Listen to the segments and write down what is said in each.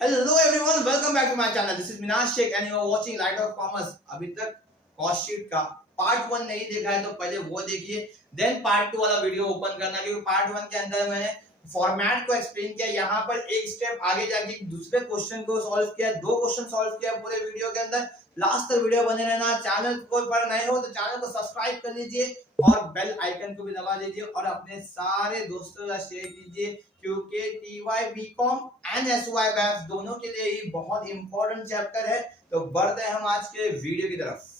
Hello everyone, welcome back to my channel. This is Minash Sheikh and you are watching Light of Commerce. अभी तक cost sheet का part 1 नहीं देखा है तो पहले वो देखिए, देन पार्ट 2 वाला वीडियो ओपन करना, क्योंकि पार्ट 1 के अंदर मैंने फॉर्मेट को एक्सप्लेन किया, यहाँ पर एक स्टेप आगे जाके दूसरे क्वेश्चन को सॉल्व किया, दो क्वेश्चन सॉल्व किया पूरे वीडियो के अंदर। लास्ट तक वीडियो बने रहना। चैनल को पर नए हो तो चैनल को सब्सक्राइब कर लीजिए और बेल आइकन को भी दबा दीजिए और अपने सारे दोस्तों का शेयर कीजिए, क्योंकि TY BCom and SY BAF दोनों के लिए ही बहुत इंपॉर्टेंट चैप्टर है। तो बढ़ते हैं हम आज के वीडियो की तरफ।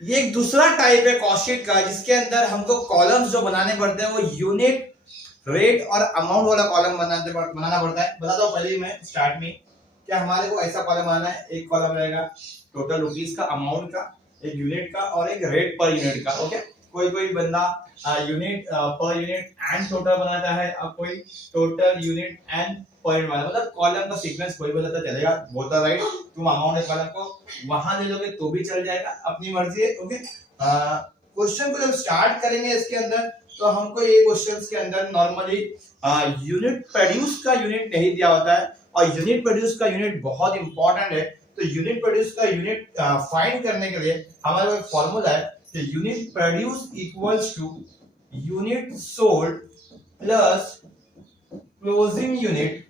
ये एक दूसरा टाइप है कॉस्ट शीट का, जिसके अंदर हमको कॉलम्स जो बनाने पड़ते हैं वो यूनिट, रेट और अमाउंट वाला कॉलम बनाना पड़ता है। बताता हूँ पहले ही मैं स्टार्ट में क्या हमारे को ऐसा कॉलम बनाना है। एक कॉलम रहेगा टोटल रुपीस का, अमाउंट का, एक यूनिट का और एक रेट पर यूनिट का। ओके, कोई बंदा unit per unit and total बनाता है, और कोई total unit and per unit बनाता है। मतलब कॉलम का सीक्वेंस कोई बताता चलेगा, बोलता राइट तुम अमाउंट कॉलम को वहां ले लोगे तो भी चल जाएगा, अपनी मर्जी है। ओके, क्वेश्चन को जब स्टार्ट करेंगे इसके अंदर तो हमको ये क्वेश्चंस के अंदर नॉर्मली यूनिट प्रोड्यूस का यूनिट नहीं दिया होता है, और यूनिट प्रोड्यूस का यूनिट बहुत इंपॉर्टेंट है। तो यूनिट प्रोड्यूस का यूनिट फाइंड करने के लिए हमारे पास फॉर्मूला है कि unit produce equals to unit sold plus closing unit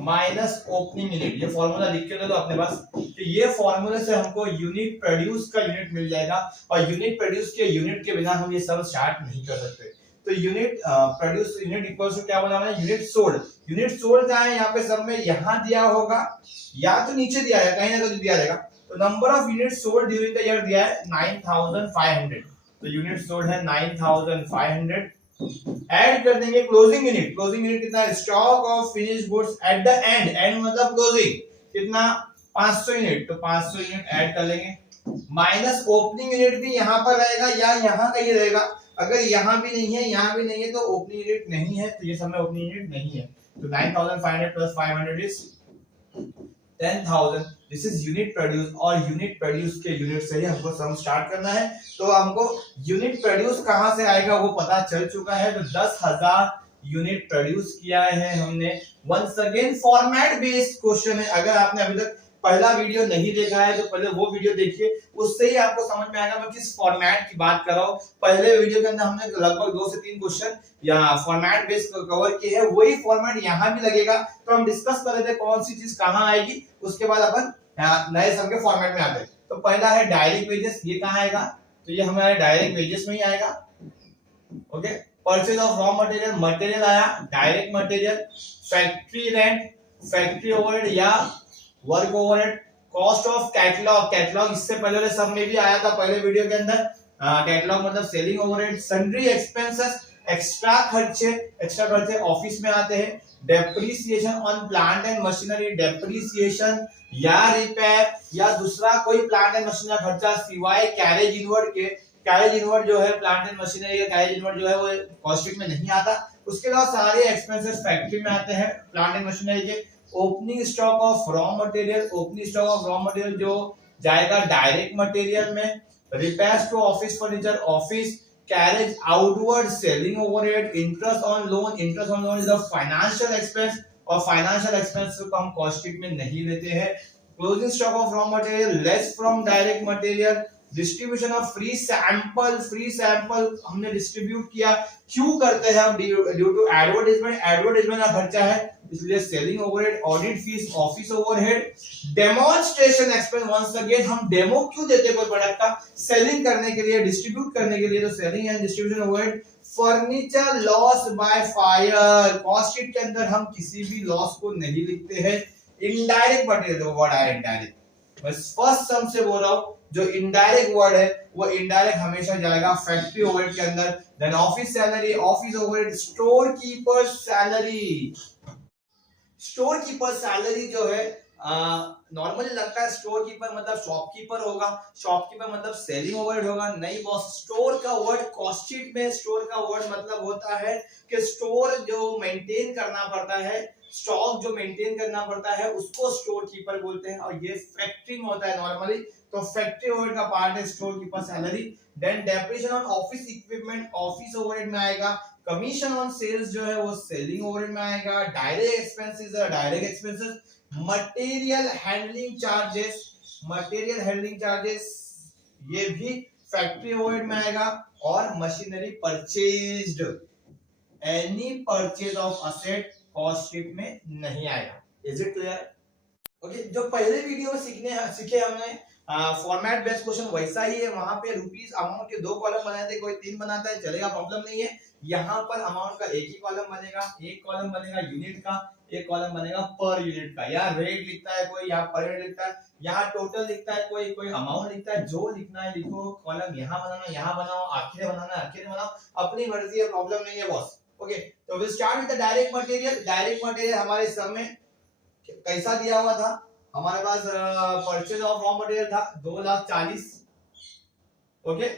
minus opening unit. ये फॉर्मूला लिख के दे दो अपने पास, तो ये फॉर्मूले से हमको यूनिट प्रोड्यूस का यूनिट मिल जाएगा, और यूनिट प्रोड्यूस के यूनिट के बिना हम ये सब स्टार्ट नहीं कर सकते। तो unit produce unit equals to क्या बनाना है, यूनिट सोल्ड। यूनिट सोल्ड क्या है यहाँ पे सब में, यहाँ दिया होगा या तो नीचे दिया है, कहीं ना कहीं दिया रहेगा। तो number of unit sold during the year दिया है 9500। तो यूनिट सोल्ड है 9500। ऐड कर देंगे क्लोजिंग यूनिट। क्लोजिंग यूनिट कितना है, stock of finished goods at the and, and मतलब क्लोजिंग, कितना 500 यूनिट। तो 500 यूनिट ऐड कर लेंगे, माइनस ओपनिंग यूनिट भी यहाँ पर रहेगा या यहाँ कहीं रहेगा। अगर यहाँ भी नहीं है, यहाँ भी नहीं है तो ओपनिंग यूनिट नहीं है, तो ये सब में ओपनिंग यूनिट नहीं है। तो 9500 plus 500 is 10,000। This is unit produce, और यूनिट प्रोड्यूस के यूनिट से ही हमको सम स्टार्ट करना है। तो हमको यूनिट प्रोड्यूस कहां से आएगा वो पता चल चुका है। तो 10,000 यूनिट प्रोड्यूस किया है हमने। Once again format based question है। अगर आपने अभी तक पहला वीडियो नहीं देखा है तो पहले वो वीडियो देखिए, उससे ही आपको समझ में आएगा मैं किस फॉर्मेट की बात कर रहा हूँ। पहले वीडियो के अंदर हमने लगभग 2 से 3 क्वेश्चन या फॉर्मेट बेस्ड कवर किए हैं, वही फॉर्मेट यहाँ भी लगेगा। तो हम डिस्कस कर लेते हैं कौन सी चीज कहाँ आएगी, उसके बाद अपन नए सम के फॉर्मेट में आते हैं। तो पहला है डायरेक्ट वेजेस। ये कहाँ आएगा, तो ये हमारे डायरेक्ट वेजेस में ही आएगा। Okay, purchase of raw material, material आया, direct material, factory rent, factory overhead या work overhead, cost of catalogue. Catalogue इससे पहले वाले सब में भी आया था पहले वीडियो के अंदर। कैटलॉग मतलब selling overhead, sundry expenses, extra खर्चे ऑफिस में आते हैं। Depreciation on plant and machinery, depreciation या रिपेयर या दूसरा कोई प्लांट एंड मशीनरी खर्चा सिवाय कैरेज इनवर्ड के। कैरेज इनवर्ड जो है प्लांट एंड मशीनरी का कैरेज इनवर्ड जो है वो कॉस्ट शीट में नहीं आता। उसके अलावा सारे एक्सपेंसेस फैक्ट्री में आते हैं प्लांट एंड मशीनरी के। Opening stock of raw material, opening stock of raw material जो जाएगा डायरेक्ट मटेरियल में। Repairs to office furniture, office carriage outward, selling overhead, interest on loan. Interest on loan is a financial expense, और financial expense को हम cost sheet में नहीं लेते हैं। Closing stock of raw material less from direct material. Distribution of free sample, free sample हमने distribute किया, क्यों करते हैं हम, ड्यू टू एडवर्टाइजमेंट। एडवर्टाइजमेंट का खर्चा है इसलिए selling overhead. Audit fees, office overhead. Demonstration expense, once again हम डेमो क्यों देते हैं कोई प्रोडक्ट का, सेलिंग करने के लिए, डिस्ट्रीब्यूट करने के लिए, तो selling and distribution overhead. Furniture loss by fire, cost sheet के अंदर हम किसी भी लॉस को नहीं लिखते हैं। इनडायरेक्ट मटेरियल, वर्ड आया इनडायरेक्ट, बस फर्स्ट सम से बोल रहा हूं, जो इनडायरेक्ट वर्ड है वो इनडायरेक्ट हमेशा जाएगा फैक्ट्री ओवरहेड के अंदर। Then office salary, office overhead. Store keeper salary, store keeper salary जो है नॉर्मली लगता है स्टोर कीपर मतलब शॉपकीपर होगा, शॉपकीपर मतलब सेलिंग ओवरहेड होगा। नहीं बॉस, स्टोर का वर्ड कॉस्ट शीट में स्टोर का वर्ड मतलब होता है कि स्टोर जो मेंटेन करना पड़ता है स्टॉक जो मेंटेन करना पड़ता है उसको स्टोर कीपर बोलते हैं, और ये फैक्ट्री में होता है नॉर्मली, तो फैक्ट्री ओवरहेड का पार्ट है store keeper salary. Then depreciation on office equipment office overhead में आएगा। कमीशन ऑन सेल्स जो है वो सेलिंग ओवरहेड में आएगा। डायरेक्ट एक्सपेंसेस है direct expenses. Material handling charges ये भी फैक्ट्री ओवरहेड में आएगा। और machinery purchased, any purchase of asset cost sheet में नहीं आएगा। Is it clear? ओके, जो पहले वीडियो में सीखे हमने फॉर्मेट बेस्ड क्वेश्चन वैसा ही है। वहां पे रुपीस अमाउंट के 2 कॉलम बनाए थे, कोई 3 बनाता है चलेगा, प्रॉब्लम नहीं है। यहाँ पर अमाउंट का एक ही कॉलम बनेगा, एक कॉलम बनेगा यूनिट का, एक कॉलम बनेगा पर यूनिट का। यहाँ रेट लिखता है कोई, यहाँ पर यूनिट लिखता है, यहाँ टोटल लिखता है कोई, कोई अमाउंट लिखता है। जो लिखना है लिखो, कॉलम यहाँ बनाना यहाँ बनाओ, आखिर बनाना आखिर बनाओ, अपनी मर्जी है, प्रॉब्लम नहीं है बॉस। ओके, तो will start with the direct material. Direct material हमारे सब में कैसा दिया हुआ था? हमारे पास परचेज ऑफ रॉ मटेरियल था 2,40,000। ओके,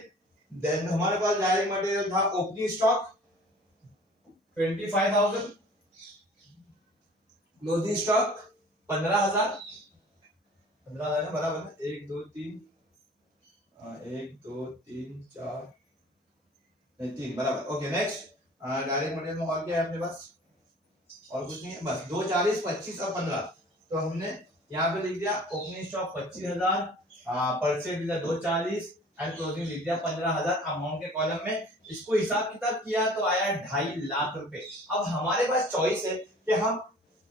देन हमारे पास डायरेक्ट मटेरियल था ओपनिंग स्टॉक 25,000, क्लोजिंग स्टॉक 15,000 ना बराबर है। 1 2 3 4 नहीं 3 बराबर। ओके, नेक्स्ट डायरेक्ट मटेरियल में और क्या है अपने पास? और कुछ नहीं है, बस 2 40 25 और 15। तो हमने यहाँ पे लिख दिया ओपनिंग स्टॉक 25,000, परचेज लिख दिया 240 एंड क्लोजिंग लिख दिया 15,000 अमाउंट के कॉलम में। इसको हिसाब किताब किया तो आया 2.5 लाख रुपए। अब हमारे पास चॉइस है कि हम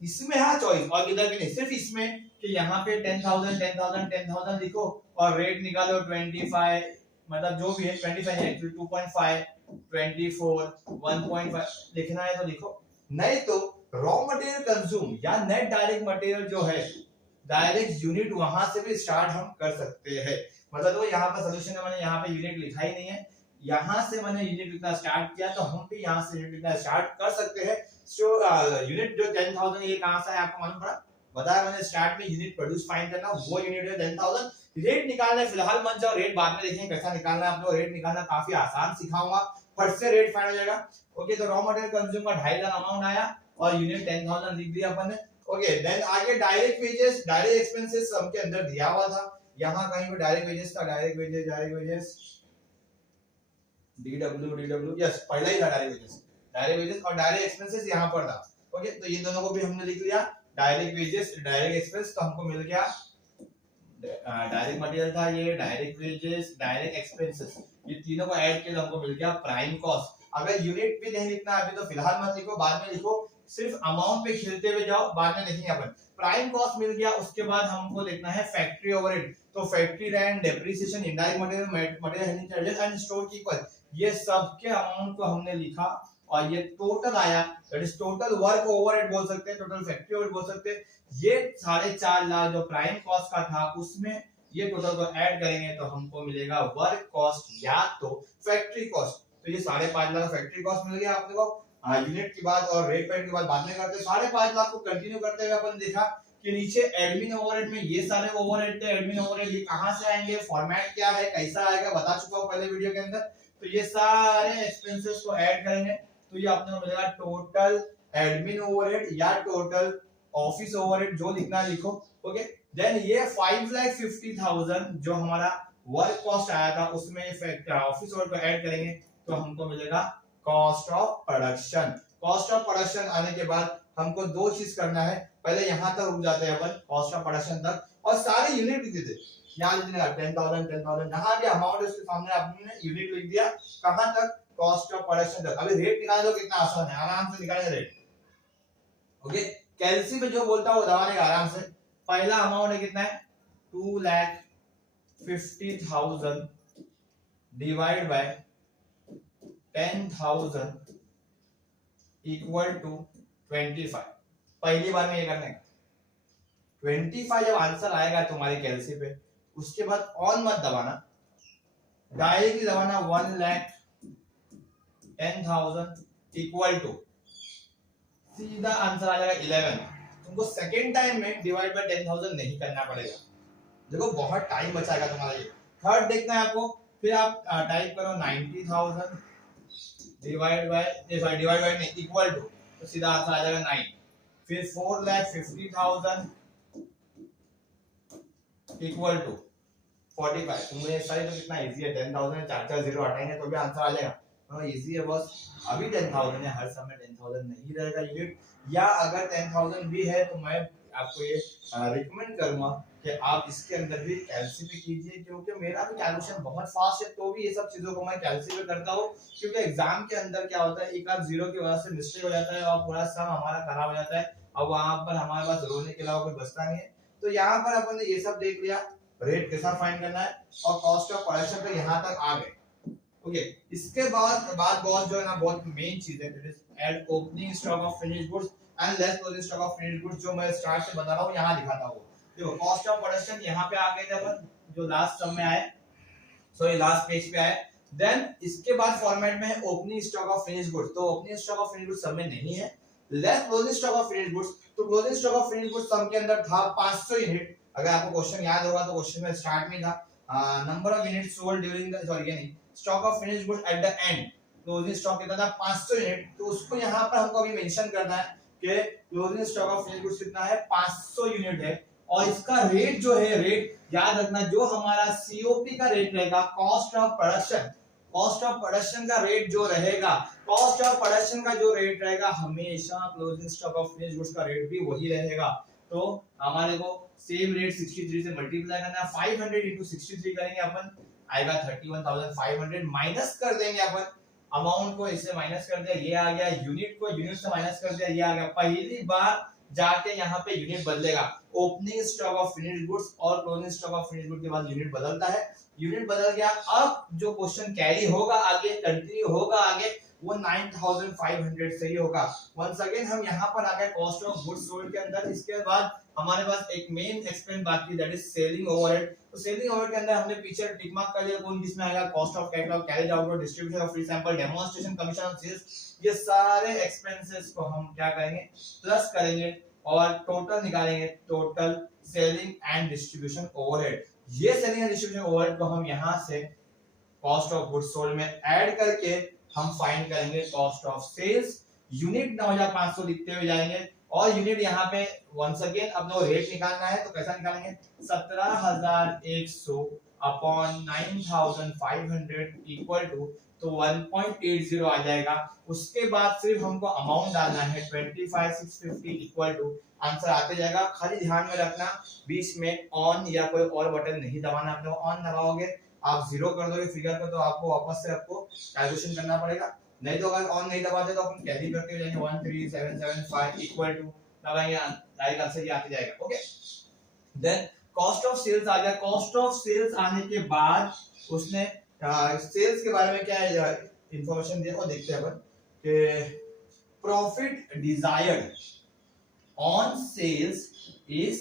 इसमें, हाँ चॉइस और इधर भी नहीं, सिर्फ इसमें कि यहाँ पे 10,000 लिखो और रेट निकालो 25, मतलब जो भी है 25 है, 2.5 24 1.5 लिखना है तो लिखो, नहीं तो रॉ मटेरियल कंज्यूम या नेट डायरेक्ट मटेरियल जो है डायरेक्ट यूनिट वहां से भी स्टार्ट हम कर सकते हैं। मतलब तो यहाँ पर सोल्यूशन है, मैंने यहाँ पे यूनिट लिखा ही नहीं है, यहाँ से मैंने यूनिट लिखना स्टार्ट किया, तो हम भी यहाँ से यूनिट लिखना स्टार्ट कर सकते हैं। सो यूनिट जो 10,000 ये कहाँ से है आपको मालूम पड़ा? बताया मैंने स्टार्ट में यूनिट प्रोड्यूस फाइंड करना, वो यूनिट है 10,000। रेट निकालना है फिलहाल मत जाओ, रेट बाद में देखेंगे कैसा निकालना है। आप लोग रेट निकालना काफी आसान सिखाऊंगा, फट से रेट फाइंड हो जाएगा। ओके, तो रॉ मटेरियल कंज्यूम का 2.5 लाख अमाउंट आया और यूनिट 10,000 लिख दिया अपन ने। ओके, देन आगे डायरेक्ट वेजेस डायरेक्ट एक्सपेंसेस सबके अंदर दिया हुआ था, यहाँ कहीं पे डायरेक्ट वेजेस था, डायरेक्ट वेजेस डीडब्ल्यू यस पहला ही था डायरेक्ट वेजेस और डायरेक्ट एक्सपेंसेस यहाँ पर था। ओके, तो ये दोनों को भी हमने लिख लिया, डायरेक्ट वेजेस डायरेक्ट एक्सपेंस। तो हमको मिल गया डायरेक्ट मटेरियल था ये, डायरेक्ट वेजेस डायरेक्ट एक्सपेंसेस, ये तीनों को ऐड किया हमको मिल गया प्राइम कॉस्ट। अगर यूनिट भी नहीं लिखना अभी तो फिलहाल मत लिखो, बाद में लिखो, सिर्फ अमाउंट पे खेलते हुए जाओ, बाद में लिखेंगे अपन। प्राइम कॉस्ट मिल गया, उसके बाद हमको लिखना है फैक्ट्री ओवरहेड। तो factory rent, depreciation, indirect material handling charges and store keeper, ये सब के अमाउंट को हमने लिखा और ये टोटल आया, that is total work overhead बोल सकते हैं, टोटल फैक्ट्री ओवरहेड बोल सकते हैं। ये 4.5 लाख जो प्राइम कॉस्ट का था उसमें ये टोटल को ऐड करेंगे तो हमको मिलेगा वर्क कॉस्ट या तो फैक्ट्री कॉस्ट। तो ये 5.5 लाख फैक्ट्री कॉस्ट मिल गया आपने को। यूनिट की बात और रेट पेड की बात बाद में करते हैं। 5.5 लाख को कंटिन्यू करते हुए अपन देखा कि नीचे एडमिन ओवरहेड में ये सारे ओवरहेड थे। एडमिन ओवरहेड ये कहां से आएंगे, फॉर्मेट क्या है, कैसा आएगा, बता चुका हूं पहले वीडियो के अंदर। तो ये सारे एक्सपेंसेस को ऐड करेंगे तो ये अपने को मिलेगा टोटल एडमिन ओवरहेड या टोटल ऑफिस ओवरहेड, जो लिखना है लिखो। ओके, देन ये 5,50,000 जो हमारा वर्क कॉस्ट आया था उसमें ऑफिस ओवरहेड को ऐड करेंगे तो हमको मिलेगा cost of production. Cost of production आने के बाद हमको दो चीज करना है, पहले यहां तक रुक जाते हैं अपन कॉस्ट ऑफ प्रोडक्शन तक और सारे यूनिट लिख देते। यहां लिख दिया 10,000 जहां भी अमाउंट है उसके सामने आपने यूनिट लिख दिया, कहां तक, कॉस्ट ऑफ प्रोडक्शन तक। अभी रेट निकालना तो कितना आसान है, आराम से निकालेंगे रेट। ओके, कैलसी में जो बोलता है वो दबाने का आराम से। पहला अमाउंट है कितना है 2,50,000 डिवाइड बाय 10,000 इक्वल टू 25। पहली बार में ये करने का 25 जब आंसर आएगा तुम्हारे कैलसी पे, उसके बाद ऑन मत दबाना, डायरेक्टली दबाना 1,10,000 इक्वल टू, सीधा आंसर आ जाएगा 11। तुमको सेकेंड टाइम में डिवाइड बाय 10,000 नहीं करना पड़ेगा। देखो बहुत टाइम बचाएगा तुम्हारा ये। थर्ड देखना है आपको, फिर आप टाइप करो 90,000 डिवाइड बाय नहीं इक्वल टू, तो सीधा आंसर आ जाएगा 9। फिर 4,50,000 इक्वल टू 45। तो मुझे सारी तो कितना इजी है, 10,000 चार चार जीरो हटाएंगे तो भी आंसर आ जाएगा। हाँ इजी है बस। अभी 10,000 है, हर समय 10,000 नहीं रहेगा यूनिट, या अगर 10,000 भी है तो मैं आपको ये रिकमेंड करूंगा कि आप इसके अंदर भी कैलसी कीजिए, क्योंकि मेरा भी कैलकुलेशन बहुत फास्ट है तो भी ये सब चीजों को मैं कैलसी करता हूँ। क्योंकि एग्जाम के अंदर क्या होता है, एक आध जीरो की वजह से मिस्टेक हो जाता है और पूरा सम हमारा खराब हो जाता है, और वहां पर हमारे पास रोने के अलावा कोई बचता नहीं है। तो यहाँ पर अपन ने ये सब देख लिया, रेट कैसा फाइंड करना है, और कॉस्ट ऑफ प्रोडक्शन पे यहाँ तक आ गए। ओके, इसके बाद बॉस जो है ना बहुत मेन चीज है, that is add opening stock of finished goods and less closing stock of finished goods, जो मैं स्टार्ट से बता रहा हूँ यहाँ दिखाता हूँ। देखो कॉस्ट ऑफ प्रोडक्शन यहाँ पे आ गए थे अपन, जो लास्ट सम में आए, सॉरी लास्ट पेज पे आए। देन इसके बाद फॉर्मेट में है opening stock of finished goods, तो opening stock of finished goods सब में नहीं है। Less closing stock of finished goods, तो closing stock of finished goods sum के अंदर था 500 यूनिट। अगर आपको क्वेश्चन याद होगा तो क्वेश्चन में स्टार्ट में था number of unit sold during the, sorry यानी stock of finished goods at the end, closing stock कितना था 500 यूनिट। तो उसको यहाँ पर हमको अभी मेंशन करना है कि closing stock of finished goods कितना है, 500 यूनिट है। और इसका रेट जो है, रेट याद रखना, जो हमारा सीओपी का रेट रहेगा, cost of production, cost of production का रेट जो रहेगा, कॉस्ट ऑफ प्रोडक्शन का जो रेट रहेगा, हमेशा closing stock of finished goods का रेट भी वही रहेगा। तो हमारे को सेम रेट 63 से मल्टीप्लाई करना है, 500 into 63 करेंगे अपन, आएगा 31,500, माइनस कर देंगे अपन अमाउंट को, इससे माइनस कर दिया, ये आ गया, यूनिट को यूनिट से माइनस कर दिया, ये आ गया। पहली बार जाके यहाँ पे यूनिट बदलेगा, opening stock of finished goods और closing stock of finished goods के बाद यूनिट बदलता है। यूनिट बदल गया, अब जो क्वेश्चन कैरी होगा आगे, कंटिन्यू होगा आगे, वो 9,500 से ही होगा। वंस अगेन हम यहाँ पर आ गए कॉस्ट ऑफ गुड्स सोल्ड के अंदर। इसके बाद हमारे पास एक मेन एक्सपेंस बाकी, दैट इज सेलिंग ओवरहेड। तो सेलिंग ओवरहेड के अंदर हमने पीछे टिक मार्क कर लिया, कौन किसमें आएगा, cost of catalogue, carriage outward, distribution of free sample, demonstration, commission on sales. ये सारे एक्सपेंसेस को हम क्या करेंगे, प्लस करेंगे और टोटल निकालेंगे, total selling and distribution overhead. ये सेलिंग एंड डिस्ट्रीब्यूशन ओवरहेड को हम यहाँ से कॉस्ट ऑफ गुड्स सोल्ड में ऐड करके हम फाइंड करेंगे कॉस्ट ऑफ सेल्स। यूनिट 9,500 लिखते हुए जाएंगे, और यूनिट यहाँ पे वंस अगेन अपना रेट निकालना है, तो कैसा निकालेंगे, 17,100 अपॉन 9,500 इक्वल टू, तो 1.80 आ जाएगा। उसके बाद सिर्फ हमको अमाउंट डालना है 25,650 इक्वल टू, आंसर आते जाएगा। खाली ध्यान में रखना बीच में ऑन या कोई और बटन नहीं दबाना, अपने ऑन दबाओगे आप जीरो कर दोगे फिगर को, तो आपको वापस से आपको कैलकुलेशन करना पड़ेगा। नहीं तो अगर ऑन नहीं दबाते तो अपन कैरी करते जाएंगे, 13,775 इक्वल टू लगाएंगे, डायरेक्ट आंसर ये आते जाएगा। Okay, then cost of sales आ गया। कॉस्ट ऑफ सेल्स आने के बाद उसने सेल्स के बारे में क्या इंफॉर्मेशन दिया वो देखते हैं अपन कि profit desired on sales is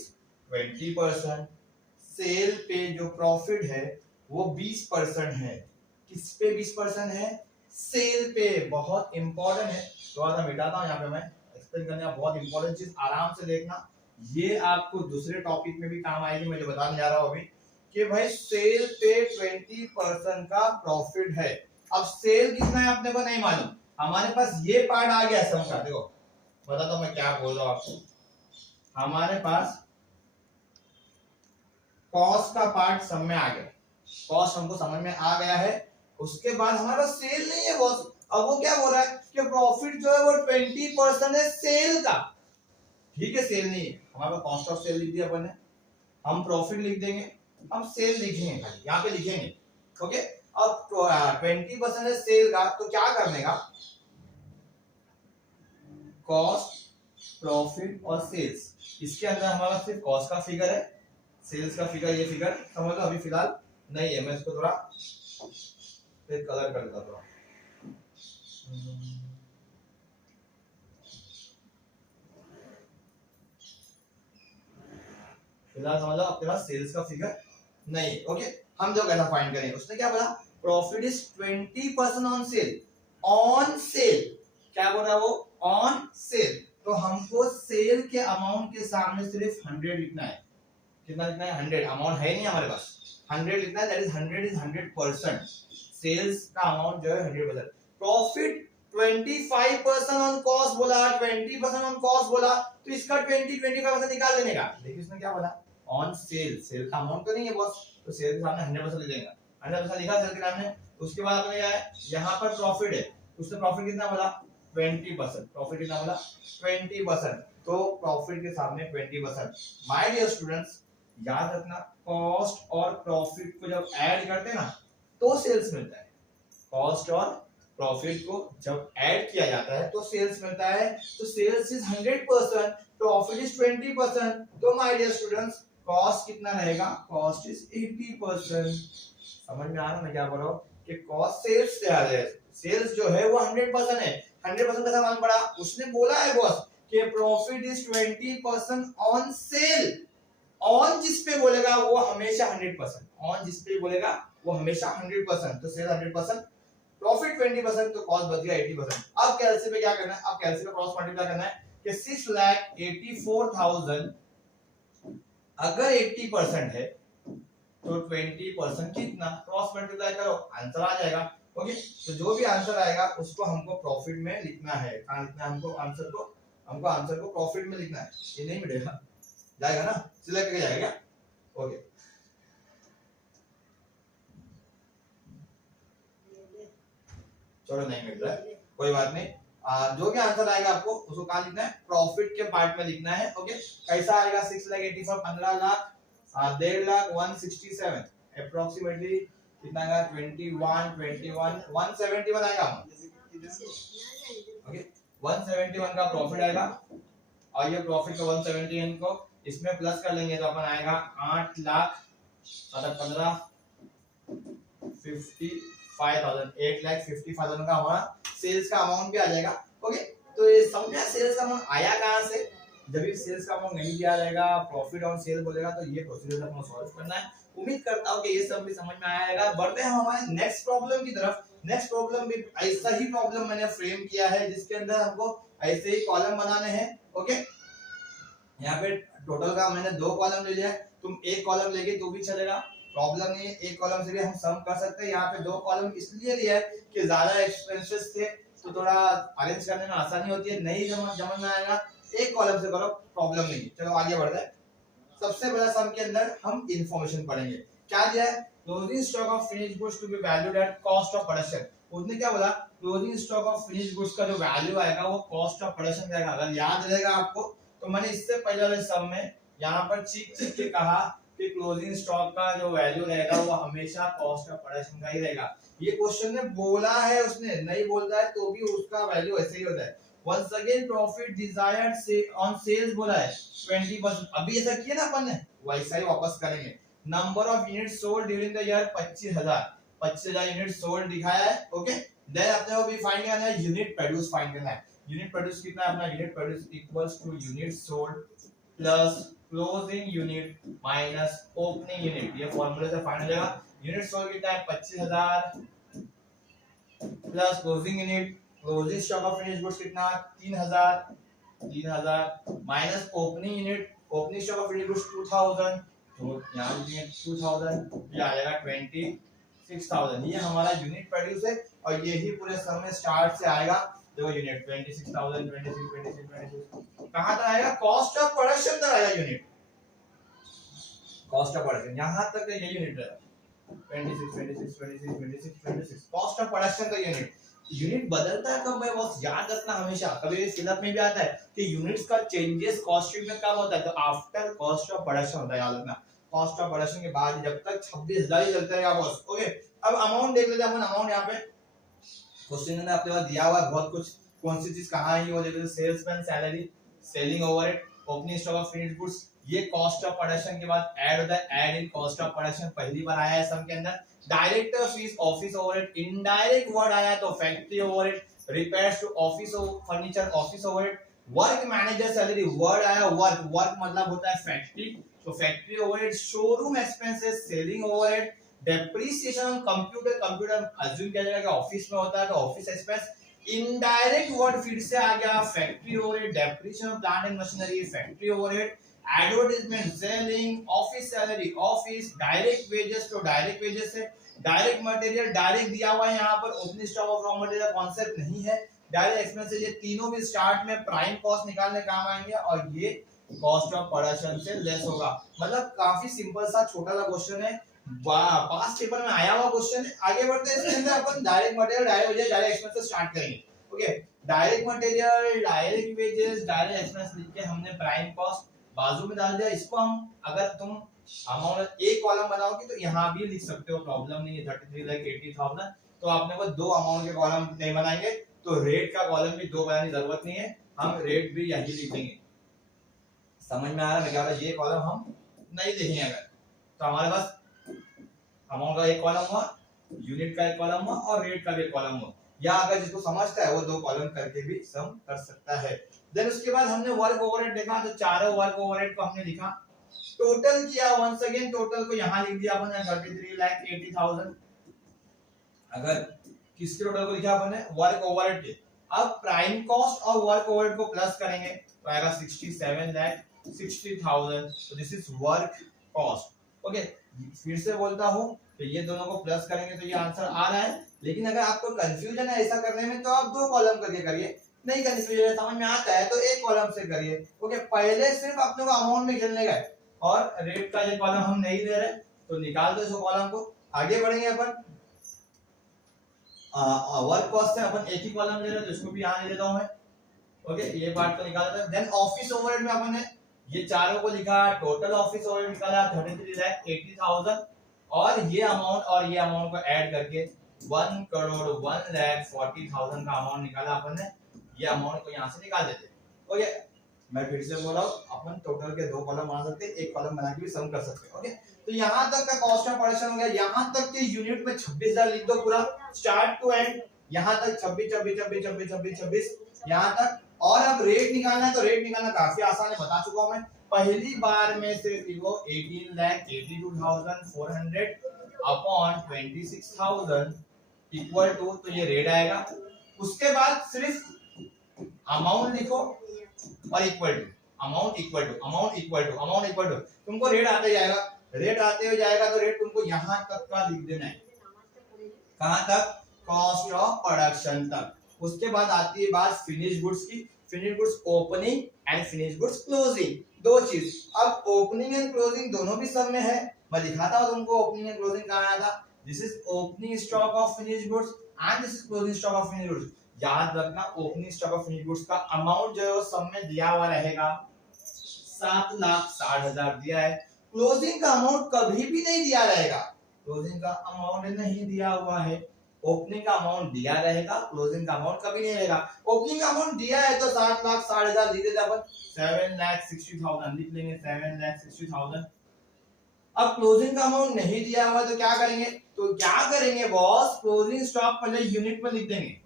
20%। Sale पे जो प्रॉफिट है वो 20% है। किस पे 20% है, सेल पे। बहुत इंपॉर्टेंट है, थोड़ा सा मिटाता हूं यहाँ पे, मैं एक्सप्लेन करने का बहुत इंपॉर्टेंट चीज, आराम से देखना, ये आपको दूसरे टॉपिक में भी काम आएगी। मैं जो बताने जा रहा हूँ अभी कि भाई सेल पे 20% का प्रॉफिट है। अब सेल कितना है अपने को नहीं मालूम, हमारे पास ये पार्ट आ गया समझा। देखो बताता हूं मैं क्या बोल रहा हूँ आपको। हमारे पास कॉस्ट का पार्ट सब में आ गया, कॉस्ट हमको समझ में आ गया है। उसके बाद हमारे पास सेल नहीं है बॉस। अब वो क्या बोल रहा है कि प्रॉफिट जो है वो 20% है सेल का। ठीक है, सेल नहीं है, हमारे पास कॉस्ट ऑफ सेल लिख दिया अपन ने, हम प्रॉफिट लिख देंगे, हम सेल लिखेंगे, खाली यहाँ पे लिखेंगे। ओके, अब 20% है सेल का, तो क्या करने का, कॉस्ट, प्रॉफिट और सेल्स। इसके अंदर हमारे पास सिर्फ कॉस्ट का फिगर है, सेल्स का फिगर, ये फिगर समझ लो अभी फिलहाल नहीं है। मैं इसको थोड़ा फिर कलर कर देता थोड़ा। फिलहाल समझ लो अपने पास सेल्स का फिगर नहीं। ओके, हम जो कैसा फाइंड करेंगे, उसने क्या बोला, profit is 20% on sale. On sale क्या बोल रहा है वो, ऑन सेल। तो हमको सेल के अमाउंट के सामने सिर्फ 100 लिखना है। कितना लिखना है, 100। अमाउंट है नहीं हमारे पास, 100 लिखना है, दैट इज 100 इज 100%। सेल्स का अमाउंट जो है 100%। प्रॉफिट 25% ऑन कॉस्ट बोला, 20% ऑन कॉस्ट बोला, तो इसका 25% निकाल देने का। देखिए इसने क्या बोला, ऑन सेल, सेल का अमाउंट तो नहीं है बॉस, तो सेल के सामने 100% लिख देगा, 100% लिखा सेल के सामने। उसके बाद अपने क्या है, यहाँ पर प्रॉफिट है, उसने प्रॉफिट कितना बोला 20%, प्रॉफिट कितना बोला 20%, तो प्रॉफिट के सामने 20%। माय डियर स्टूडेंट्स, याद रखना कॉस्ट और प्रॉफिट को जब ऐड करते हैं ना तो सेल्स मिलता है। कॉस्ट और प्रॉफिट को जब ऐड किया जाता है तो सेल्स मिलता है। तो सेल्स इज 100%, प्रॉफिट इज 20%, तो माय डियर स्टूडेंट्स कॉस्ट कितना रहेगा, कॉस्ट इज 80%। समझ में आ रहा मैं क्या बोल रहा हूँ कि कॉस्ट सेल्स से आ रहा है, सेल्स जो है वो 100% है। 100% का सामान पड़ा, उसने बोला है बॉस कि profit is 20% on sale. On जिस पे बोलेगा वो हमेशा 100%, ऑन जिस पे बोलेगा वो हमेशा 100%, तो सेल 100%, प्रॉफिट 20%, तो कॉस्ट बच गया 80%। अब कैलसी पे क्या करना है, अब कैलसी पे क्रॉस मल्टीप्लाई करना है कि 6,84,000 अगर 80% है तो 20% कितना, क्रॉस मल्टीप्लाई करो आंसर आ जाएगा। ओके, तो जो भी आंसर आएगा उसको हमको प्रॉफिट में लिखना है। कहां लिखना है हमको आंसर को प्रॉफिट में लिखना है। ये नहीं मिलेगा, जाएगा ना, सिलेक्ट करके जाएगा। ओके, चलो नहीं मिल रहा है कोई बात नहीं। जो भी आंसर आएगा आपको उसको कहां लिखना है, प्रॉफिट के पार्ट में लिखना है। ओके, कैसा आएगा 6,84,000, 15 लाख, 1.5 लाख, 167 अप्रोक्सीमेटली कितना आएगा, 171 आएगा। ओके, 171 का प्रॉफिट आएगा और ये प्रॉफिट का 171 को इसमें प्लस कर लेंगे तो अपन आएगा 8 लाख 8,55,000 का हमारा सेल्स का अमाउंट भी आ जाएगा। ओके, तो ये समझा सेल्स का अमाउंट आया कहां से, जब भी सेल्स का अमाउंट नहीं दिया जाएगा, प्रॉफिट ऑन सेल बोलेगा, तो ये प्रोसीजर आपको सॉल्व करना है। उम्मीद करता हूं कि ये सब भी समझ में आएगा। बढ़ते हैं हमारे नेक्स्ट प्रॉब्लम की तरफ। नेक्स्ट प्रॉब्लम भी ऐसा ही प्रॉब्लम मैंने फ्रेम किया है जिसके अंदर हमको ऐसे ही कॉलम बनाने हैं। ओके, यहाँ पे टोटल का मैंने 2 कॉलम ले लिया है, तुम एक कॉलम लेके तो भी चलेगा, प्रॉब्लम नहीं है, एक कॉलम से भी हम सम कर सकते हैं। यहाँ पे 2 कॉलम इसलिए लिया है कि ज्यादा एक्सपेंसेस थे तो थोड़ा अरेंज करने में आसानी होती है, नहीं समझ में आएगा एक कॉलम से करो, प्रॉब्लम नहीं। चलो आगे बढ़ते हैं। सबसे पहला सम के अंदर हम इंफॉर्मेशन पढ़ेंगे। क्या दिया है, closing stock of finished goods to be valued at cost of production. उसने क्या बोला, closing stock of finished goods का जो वैल्यू आएगा वो कॉस्ट ऑफ प्रोडक्शन रहेगा। अगर याद रहेगा आपको तो मैंने इससे पहले वाले सम में यहाँ पर चीख के कहा कि क्लोजिंग स्टॉक का जो वैल्यू रहेगा वो हमेशा कॉस्ट ऑफ प्रोडक्शन का ही रहेगा। ये क्वेश्चन ने बोला है, उसने नहीं बोलता है तो भी उसका वैल्यू ऐसे ही होता है। once again profit desired से on sales बोला है 20%, अभी ऐसा किया ना अपन ने वैसा ही वापस करेंगे। Number of unit sold during the year 25,000 unit sold दिखाया है। ओके, देन अपने को भी फाइंड करना है यूनिट प्रोड्यूस फाइंड करना है। यूनिट प्रोड्यूस कितना है अपना, unit produce equals to unit sold plus closing unit minus opening unit, ये फार्मूले से फाइंड हो जाएगा। यूनिट सोल्ड कितना है 25,000 plus closing unit, closing stock of finished goods कितना 3,000 minus opening unit, opening stock of finished goods 2,000, तो यहां लिखेंगे 2,000, ये आ जाएगा 26,000। ये हमारा यूनिट प्रोड्यूस है और यही पूरे सम में स्टार्ट से आएगा। देखो यूनिट 26,000 26 कहां तक आएगा, कॉस्ट ऑफ प्रोडक्शन तक आएगा यूनिट, कॉस्ट ऑफ प्रोडक्शन यहां तक ये यूनिट है 26 कॉस्ट ऑफ प्रोडक्शन का यूनिट। यूनिट बदलता है कब भाई, बहुत याद रखना हमेशा, कभी फिलअप में भी आता है कि यूनिट्स का चेंजेस कॉस्ट शीट में कब होता है, तो आफ्टर कॉस्ट ऑफ प्रोडक्शन होता है, याद रखना। कॉस्ट ऑफ प्रोडक्शन के बाद जब तक 26,000 ही चलता रहेगा बॉस। ओके, अब अमाउंट देख लेते हैं अपन। अमाउंट यहाँ पे क्वेश्चन ने अपने पास दिया हुआ है बहुत कुछ, कौन सी चीज कहाँ है वो देखो, salesman salary, selling overhead, opening stock of finished goods, ये कॉस्ट ऑफ प्रोडक्शन के बाद ऐड होता है, add in cost of production पहली बार आया है सम के अंदर। Direct fees office overhead, indirect word आया तो factory overhead, repairs to office furniture office overhead, work manager salary word आया, वर्क मतलब होता है फैक्ट्री, तो factory overhead, showroom expenses, selling overhead, depreciation on computer assume किया जाएगा कि ऑफिस में होता है तो ऑफिस एक्सपेंस। इनडायरेक्ट वर्ड फिर से आ गया, factory overhead, depreciation of plant and machinery, factory overhead, advertisement, selling, office salary, office, direct wages, तो डायरेक्ट वेजेस है, डायरेक्ट मटेरियल डायरेक्ट दिया हुआ है यहाँ पर, opening stock of raw material concept नहीं है, डायरेक्ट एक्सपेंसेस, ये तीनों भी स्टार्ट में प्राइम कॉस्ट निकालने काम आएंगे और ये कॉस्ट ऑफ प्रोडक्शन से लेस होगा। मतलब काफी सिंपल सा छोटा सा क्वेश्चन है, पास्ट पेपर में आया हुआ क्वेश्चन है। आगे बढ़ते हैं, इसके अंदर अपन direct material, direct wages, direct expenses start करेंगे। Okay, direct material, direct wages, direct expense लिख के हमने प्राइम कॉस्ट बाजू में डाल दिया। इसको हम अगर तुम अमाउंट एक कॉलम बनाओगे तो यहाँ भी लिख सकते हो, प्रॉब्लम नहीं है। 33,80,000 तो आपने को दो अमाउंट के कॉलम नहीं बनाएंगे तो रेट का कॉलम भी दो बनाने की जरूरत नहीं है, हम रेट भी यही लिख देंगे। समझ में आ रहा है क्या? ये कॉलम हम नहीं लिखेंगे अगर, तो हमारे पास अमाउंट का एक कॉलम हुआ, यूनिट का एक कॉलम हुआ और रेट का भी एक कॉलम हुआ। या अगर जिसको समझता है वो दो कॉलम करके भी सम कर सकता है। देन उसके बाद हमने वर्क ओवरहेड देखा, तो चारों वर्क ओवरहेड को हमने लिखा, टोटल किया। वंस अगेन टोटल को यहाँ लिख दिया अपन ने 33,80,000। अगर किसके टोटल को लिखा अपन ने? वर्क ओवरहेड के। अब प्राइम कॉस्ट और वर्क ओवरहेड को प्लस करेंगे तो आएगा 67,60,000। तो this is work cost. Okay, फिर से बोलता हूँ तो ये दोनों को प्लस करेंगे तो ये आंसर आ रहा है। लेकिन अगर आपको कंफ्यूजन है ऐसा करने में तो आप दो कॉलम करके करिए, नहीं कंफ्यूजन है, समझ में आता है तो एक कॉलम से करिए। ओके, पहले सिर्फ अपने को अमाउंट में खेलने गए और रेट का ये कॉलम हम नहीं ले रहे तो निकाल दो इस कॉलम को। आगे बढ़ेंगे अपन, वर्क कॉस्ट से अपन एक ही कॉलम ले रहे हैं तो इसको भी यहाँ ले लेता हूँ मैं। ओके, ये पार्ट को निकाल देते हैं। देन ऑफिस ओवरहेड में अपन ने ये चारों को लिखा, टोटल ऑफिस ओवरहेड निकाला 33,80,000 और ये अमाउंट को ऐड करके 1,01,40,000 का अमाउंट निकाला अपन ने। ये अमाउंट को यहाँ से निकाल देते। ओके, मैं फिर से बोल रहा हूँ, अपन टोटल के दो कॉलम बना सकते हैं, एक कॉलम बना के भी सम कर सकते हैं। ओके, तो यहाँ तक का कॉस्ट ऑफ प्रोडक्शन हो गया। यहाँ तक के यूनिट में 26,000 लिख दो पूरा, स्टार्ट टू एंड। यहाँ तक 26 यहाँ तक। और अब रेट निकालना है तो रेट निकालना काफी आसान है, बता चुका हूँ मैं। पहली बार में सिर्फ वो 18,82,400 अपॉन 26,000 इक्वल टू, तो ये रेट आएगा। उसके बाद सिर्फ अमाउंट लिखो और equal to, amount equal to तुमको रेट आते जाएगा, रेट आते हुए जाएगा तो रेट तुमको यहाँ तक का लिख देना है। कहाँ तक? कॉस्ट ऑफ प्रोडक्शन तक। उसके बाद आती है बात फिनिश गुड्स की। Finish goods opening and finish goods closing, दो चीज। अब ओपनिंग एंड क्लोजिंग दोनों भी सब में है, मैं दिखाता हूँ तुमको ओपनिंग एंड क्लोजिंग कहाँ आया था। This is opening stock of finish goods and this is closing stock of finish goods. याद रखना, opening stock of finish goods का अमाउंट जो है वो सब में दिया हुआ रहेगा, 7,60,000 दिया है। क्लोजिंग का अमाउंट कभी भी नहीं दिया रहेगा, क्लोजिंग का अमाउंट नहीं दिया हुआ है। ओपनिंग का अमाउंट दिया रहेगा, क्लोजिंग का अमाउंट कभी नहीं रहेगा। ओपनिंग का अमाउंट दिया है तो 7,60,000 लिख देते अपन, 7,60,000 लिख लेंगे, 7,60,000। अब क्लोजिंग का अमाउंट नहीं दिया हुआ तो क्या करेंगे? बॉस, क्लोजिंग स्टॉक पहले यूनिट में लिख देंगे।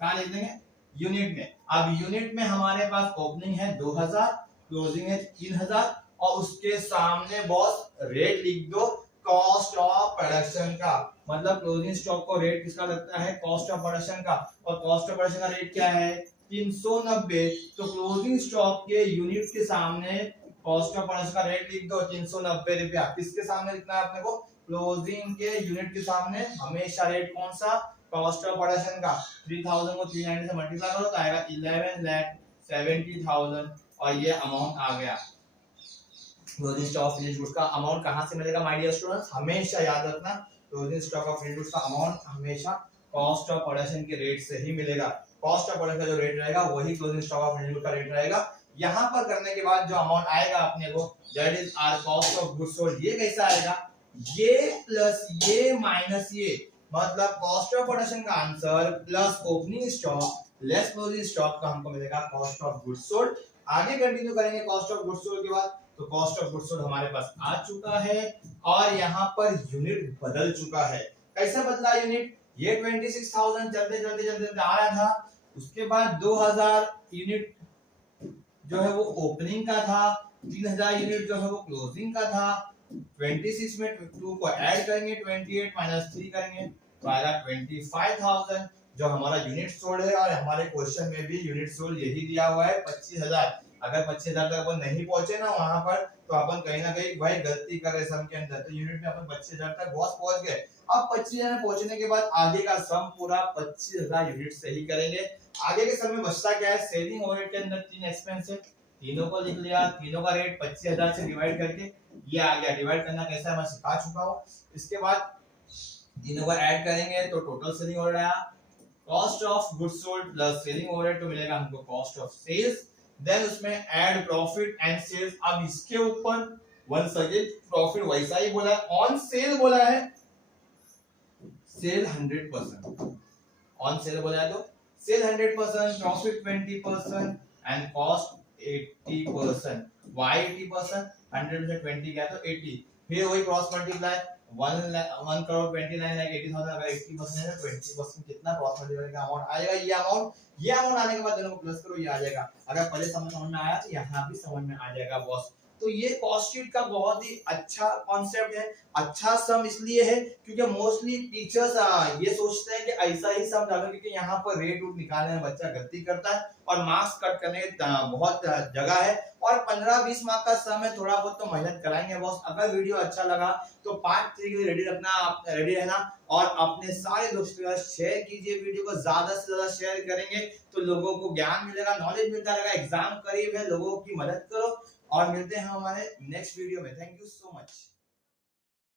कहाँ लिख देंगे? यूनिट में। अब यूनिट में हमारे पास ओपनिंग है 2,000, क्लोजिंग है 3,000 और उसके सामने बॉस रेट लिख दो कॉस्ट ऑफ प्रोडक्शन का। मतलब क्लोजिंग स्टॉक को रेट किसका लगता है? कॉस्ट ऑफ प्रोडक्शन का। और कॉस्ट ऑफ प्रोडक्शन का रेट क्या है? 390। तो क्लोजिंग स्टॉक के यूनिट के सामने कॉस्ट ऑफ प्रोडक्शन का रेट लिख दो 390 रुपया। किसके सामने लिखना है अपने को? क्लोजिंग के यूनिट के सामने हमेशा रेट कौन सा? कॉस्ट ऑफ प्रोडक्शन का। 3,000 को 390 से मल्टीप्लाई करो तो आएगा 11,70,000 और ये अमाउंट आ गया। Closing stock of finish goods का अमाउंट कहां से मिलेगा माय डियर स्टूडेंट्स? हमेशा याद रखना, closing stock of finish goods का अमाउंट हमेशा कॉस्ट ऑफ प्रोडक्शन के रेट से ही मिलेगा। कॉस्ट ऑफ प्रोडक्शन का जो रेट रहेगा वही closing stock of finish goods का रेट रहेगा। यहां पर करने के बाद जो अमाउंट आएगा अपने को, that is our cost of goods sold. ये कैसा आएगा? ये प्लस ये माइनस ये, मतलब कॉस्ट ऑफ प्रोडक्शन का answer plus opening stock less closing stock का हमको मिलेगा कॉस्ट ऑफ गुड्स सोल्ड। आगे कंटिन्यू करेंगे कॉस्ट ऑफ गुड्स सोल्ड के बाद। तो कॉस्ट ऑफ गुड्स सोल्ड हमारे पास आ चुका है और यहाँ पर यूनिट बदल चुका है। कैसे बदला यूनिट? ये 26,000 चलते आ रहा था, उसके बाद 2,000 यूनिट जो है वो ओपनिंग का था, 3,000 यूनिट जो है वो क्लोजिंग का था। 26 में 2 को ऐड करेंगे, 28 माइनस 3 करेंगे तो आएगा 25,000 जो हमारा यूनिट सोल्ड है। और हमारे क्वेश्चन में भी यूनिट सोल्ड यही दिया हुआ है 25,000। अगर 25,000 तक अपन नहीं पहुंचे ना वहां पर तो अपन कहीं ना कहीं भाई गलती कर रहे सम के अंदर। तो यूनिट में अपन 25,000 तक बॉस पहुंच गए। अब 25,000 में पहुंचने के बाद आगे का सम पूरा 25,000 यूनिट से ही करेंगे। आगे के सम में बचता क्या है, सेलिंग ओवरहेड के अंदर 3 एक्सपेंस है, तीनों को लिख लिया, तीनों का रेट 25,000 से डिवाइड करके ये आ गया। डिवाइड करना कैसा है मैं सिखा चुका हूँ। इसके बाद तीनों को ऐड करेंगे तो टोटल सेलिंग ओवरहेड आया, cost of goods sold plus selling overhead तो मिलेगा हमको कॉस्ट ऑफ सेल्स। देन उसमें ऐड प्रॉफिट एंड सेल्स। अब इसके ऊपर वंस अगेन प्रॉफिट वैसा ही बोला है, ऑन सेल बोला है, सेल 100%, ऑन सेल बोला है तो sale 100%, profit 20% and cost 80%। Why 80%, 100 में 20 गया तो 80, फिर वही क्रॉस मल्टीप्लाई 1 करोड़ 29,80,000 अगर 80% है 20% कितना क्रॉस मल्टीप्लाई का अमाउंट आएगा, ये अमाउंट आने के बाद दोनों को प्लस करो, ये आ जाएगा। अगर पहले समझ में आया तो यहाँ भी समझ में आ जाएगा बॉस। तो ये कॉस्ट शीट का बहुत ही अच्छा कॉन्सेप्ट है। अच्छा सम इसलिए है क्योंकि मोस्टली टीचर्स ये सोचते हैं कि ऐसा ही सम डालो, क्योंकि यहाँ पर रेट रूट निकालने में बच्चा गलती करता है और मार्क्स कट करने की बहुत जगह है। और 15-20 मार्क का सम है, थोड़ा बहुत तो मेहनत कराएंगे बॉस। अगर वीडियो अच्छा लगा तो पार्ट 3 के लिए रेडी रहना और अपने सारे दोस्तों के साथ शेयर कीजिए। वीडियो को ज्यादा से ज्यादा शेयर करेंगे तो लोगों को ज्ञान मिलेगा, नॉलेज मिलता रहेगा। एग्जाम करीब है, लोगों की मदद करो और मिलते हैं हमारे नेक्स्ट वीडियो में। Thank you so much.